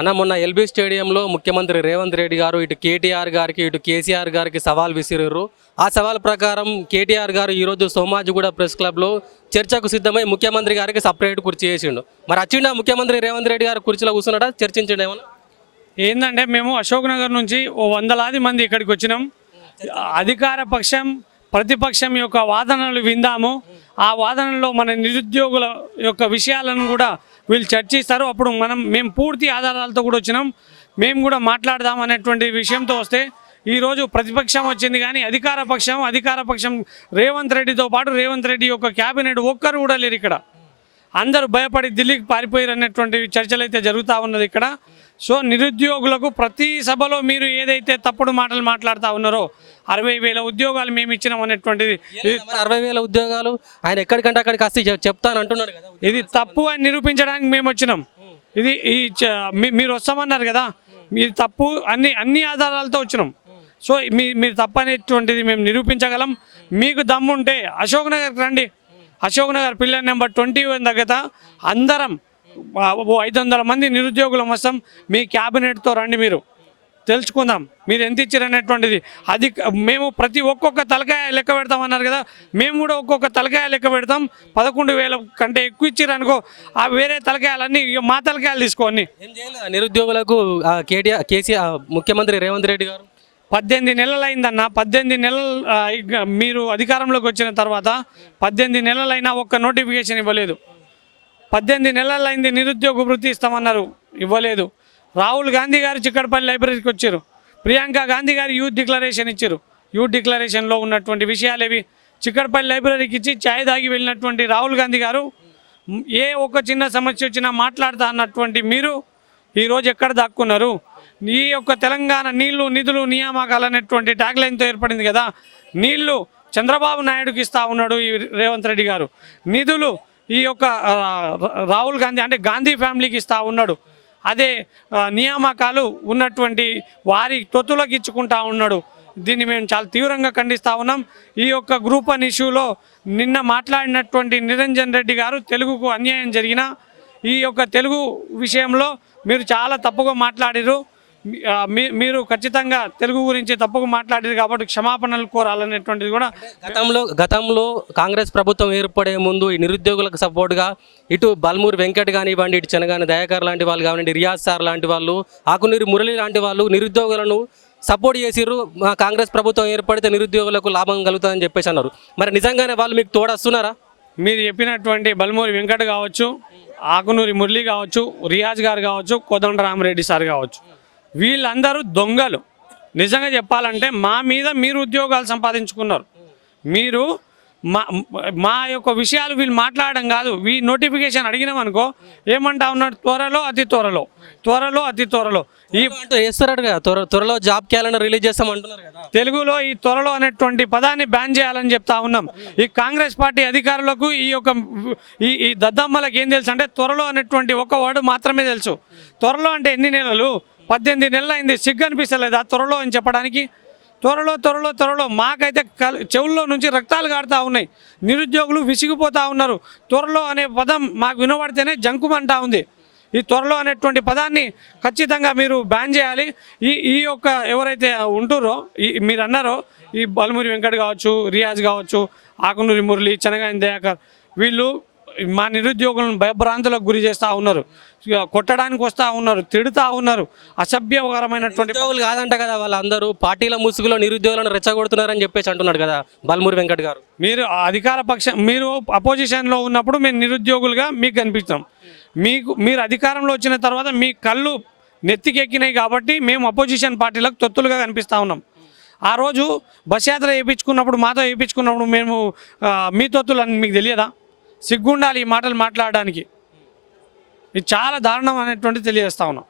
అన్న మొన్న ఎల్బీ స్టేడియంలో ముఖ్యమంత్రి రేవంత్ రెడ్డి గారు ఇటు కేటీఆర్ గారికి ఇటు కేసీఆర్ గారికి సవాల్ విసిరారు. ఆ సవాల్ ప్రకారం కేటీఆర్ గారు ఈరోజు సోమాజిగూడ ప్రెస్ క్లబ్లో చర్చకు సిద్ధమై ముఖ్యమంత్రి గారికి సపరేట్ కుర్చీ చేసిండు. మరి వచ్చిండా ముఖ్యమంత్రి రేవంత్ రెడ్డి గారు కుర్చీలో కూర్చున్నాడా? చర్చించండి ఏమన్నా. ఏంటంటే మేము అశోక్ నగర్ నుంచి ఓ వందలాది మంది ఇక్కడికి వచ్చినాం. అధికార పక్షం ప్రతిపక్షం యొక్క వాదనలు విందాము. ఆ వాదనలో మన నిరుద్యోగుల యొక్క విషయాలను కూడా వీళ్ళు చర్చిస్తారు. అప్పుడు మేము పూర్తి ఆధారాలతో కూడా వచ్చినాం. మేము కూడా మాట్లాడదాం అనేటువంటి విషయంతో వస్తే ఈరోజు ప్రతిపక్షం వచ్చింది, కానీ అధికార పక్షం రేవంత్ రెడ్డితో పాటు రేవంత్ రెడ్డి యొక్క క్యాబినెట్ ఒక్కరు కూడా లేరు ఇక్కడ. అందరూ భయపడి ఢిల్లీకి పారిపోయారు అనేటువంటి చర్చలు అయితే జరుగుతూ ఉన్నది ఇక్కడ. సో నిరుద్యోగులకు ప్రతి సభలో మీరు ఏదైతే తప్పుడు మాటలు మాట్లాడుతూ ఉన్నారో 60,000 ఉద్యోగాలు మేము ఇచ్చినాం అనేటువంటిది. 60,000 ఉద్యోగాలు ఆయన ఎక్కడికంటే అక్కడికి వస్తే చెప్తాను అంటున్నాడు కదా. ఇది తప్పు అని నిరూపించడానికి మేము వచ్చినాం. ఇది మీరు వస్తామన్నారు కదా, మీరు తప్పు అన్ని ఆధారాలతో వచ్చినాం. సో మీరు తప్పు అనేటువంటిది మేము నిరూపించగలం. మీకు దమ్ముంటే అశోక్ నగర్కి రండి. అశోక్ నగర్ పిల్లర్ నెంబర్ 21 దగ్గర అందరం 500 మంది నిరుద్యోగులం వస్తాం. మీ క్యాబినెట్తో రండి, మీరు తెలుసుకుందాం మీరు ఎంత ఇచ్చారనేటువంటిది. అది మేము ఒక్కొక్క తలకాయ లెక్క పెడతామన్నారు కదా, మేము కూడా ఒక్కొక్క తలకాయ లెక్క పెడతాం. 11,000 కంటే ఎక్కువ ఇచ్చారనుకో, ఆ వేరే తలకాయలన్నీ మా తలకాయలు తీసుకోండి. నిరుద్యోగులకు కేసీఆర్ ముఖ్యమంత్రి రేవంత్ రెడ్డి గారు 18 నెలలు అయిందన్న. 18 నెలలు మీరు అధికారంలోకి వచ్చిన తర్వాత 18 నెలలైనా ఒక్క నోటిఫికేషన్ ఇవ్వలేదు. 18 నెలలు అయింది, నిరుద్యోగ వృత్తి ఇస్తామన్నారు, ఇవ్వలేదు. రాహుల్ గాంధీ గారు చిక్కడపల్లి లైబ్రరీకి వచ్చారు. ప్రియాంక గాంధీ గారు యూత్ డిక్లరేషన్ ఇచ్చారు. యూత్ డిక్లరేషన్లో ఉన్నటువంటి విషయాలు ఏవి? చిక్కడపల్లి లైబ్రరీకి ఇచ్చి ఛాయ్ తాగి వెళ్ళినటువంటి రాహుల్ గాంధీ గారు ఏ ఒక్క చిన్న సమస్య వచ్చినా మాట్లాడతా అన్నటువంటి మీరు ఈరోజు ఎక్కడ దాక్కున్నారు? ఈ యొక్క తెలంగాణ నీళ్లు నిధులు నియామకాలు అనేటువంటి ట్యాగ్లైన్తో ఏర్పడింది కదా. నీళ్లు చంద్రబాబు నాయుడుకి ఇస్తూ ఉన్నాడు ఈ రేవంత్ రెడ్డి గారు. నిధులు ఈ యొక్క రాహుల్ గాంధీ అంటే గాంధీ ఫ్యామిలీకి ఇస్తూ ఉన్నాడు. అదే నియామకాలు ఉన్నటువంటి వారి తొత్తులకు ఇచ్చుకుంటా ఉన్నాడు. దీన్ని మేము చాలా తీవ్రంగా ఖండిస్తూ ఉన్నాం. ఈ యొక్క గ్రూప్ వన్ ఇష్యూలో నిన్న మాట్లాడినటువంటి నిరంజన్ రెడ్డి గారు తెలుగుకు అన్యాయం జరిగిన ఈ యొక్క తెలుగు విషయంలో మీరు చాలా తప్పుగా మాట్లాడారు. మీరు ఖచ్చితంగా తెలుగు గురించి తప్పుగా మాట్లాడారు కాబట్టి క్షమాపణలు కోరాలనేటువంటిది కూడా. గతంలో కాంగ్రెస్ ప్రభుత్వం ఏర్పడే ముందు ఈ నిరుద్యోగులకు సపోర్ట్గా ఇటు బల్మూరి వెంకట్ కానివ్వండి, ఇటు చెనగాని దయాకర్ లాంటి వాళ్ళు కానివ్వండి, రియాజ్ సార్ లాంటి వాళ్ళు, ఆకునూరి మురళి లాంటి వాళ్ళు నిరుద్యోగులను సపోర్ట్ చేసిర్రు. మా కాంగ్రెస్ ప్రభుత్వం ఏర్పడితే నిరుద్యోగులకు లాభం కలుగుతుందని చెప్పేసి అన్నారు. మరి నిజంగానే వాళ్ళు మీకు తోడొస్తున్నారా? మీరు చెప్పినటువంటి బల్మూరి వెంకట్ కావచ్చు, ఆకునూరి మురళి కావచ్చు, రియాజ్ గారు కావచ్చు, కోదండరామరెడ్డి సార్ కావచ్చు, వీళ్ళందరూ దొంగలు. నిజంగా చెప్పాలంటే మా మీద మీరు ఉద్యోగాలు సంపాదించుకున్నారు. మీరు మా యొక్క విషయాలు వీళ్ళు మాట్లాడడం కాదు. నోటిఫికేషన్ అడిగినామనుకో ఏమంటా ఉన్నాడు, అతి త్వరలో ఈ చేస్తున్నాడు కదా, త్వరలో జాబ్ క్యాలెండర్ రిలీజ్ చేస్తామంటున్నారు కదా. తెలుగులో ఈ త్వరలో అనేటువంటి పదాన్ని బ్యాన్ చేయాలని చెప్తా ఉన్నాం. ఈ కాంగ్రెస్ పార్టీ అధికారులకు ఈ దద్దమ్మలకు ఏం తెలుసు అంటే త్వరలో అనేటువంటి ఒక వర్డ్ మాత్రమే తెలుసు. త్వరలో అంటే ఎన్ని నెలలు? 18 నెలలు అయింది. సిగ్గు అనిపిస్తలేదా త్వరలో అని చెప్పడానికి? త్వరలో మాకైతే చెవుల్లో నుంచి రక్తాలు కారుతూ ఉన్నాయి. నిరుద్యోగులు విసిగిపోతూ ఉన్నారు. త్వరలో అనే పదం మాకు వినబడితేనే జంకుమంటా ఉంది. ఈ త్వరలో అనేటువంటి పదాన్ని ఖచ్చితంగా మీరు బ్యాన్ చేయాలి. ఈ యొక్క ఎవరైతే ఉంటురో మీరు అన్నారో ఈ బల్మూరి వెంకట్ కావచ్చు, రియాజ్ కావచ్చు, ఆకునూరి మురళి, చెనగాని దయాకర్, వీళ్ళు మా నిరుద్యోగులను భయభ్రాంతులకు గురి చేస్తూ ఉన్నారు. కొట్టడానికి వస్తూ ఉన్నారు, తిడుతూ ఉన్నారు. అసభ్యకరమైనటువంటి కాదంట కదా, వాళ్ళందరూ పార్టీల ముసుగులో నిరుద్యోగులను రెచ్చగొడుతున్నారని చెప్పేసి అంటున్నాడు కదా బల్మూరి వెంకట్ గారు. మీరు అధికార పక్షం, మీరు అపోజిషన్లో ఉన్నప్పుడు మేము నిరుద్యోగులుగా మీకు కనిపిస్తాం. మీరు అధికారంలో వచ్చిన తర్వాత మీ కళ్ళు నెత్తికెక్కినాయి కాబట్టి మేము అపోజిషన్ పార్టీలకు తొత్తులుగా కనిపిస్తూ ఉన్నాం. ఆ రోజు బస్ యాత్ర వేయించుకున్నప్పుడు, మాతో వేయించుకున్నప్పుడు మేము మీ తొత్తులు అని మీకు తెలియదా? సిగ్గుండాలి ఈ మాటలు మాట్లాడడానికి. ఇది చాలా దారుణం అనేటువంటి తెలియజేస్తా ఉన్నాం.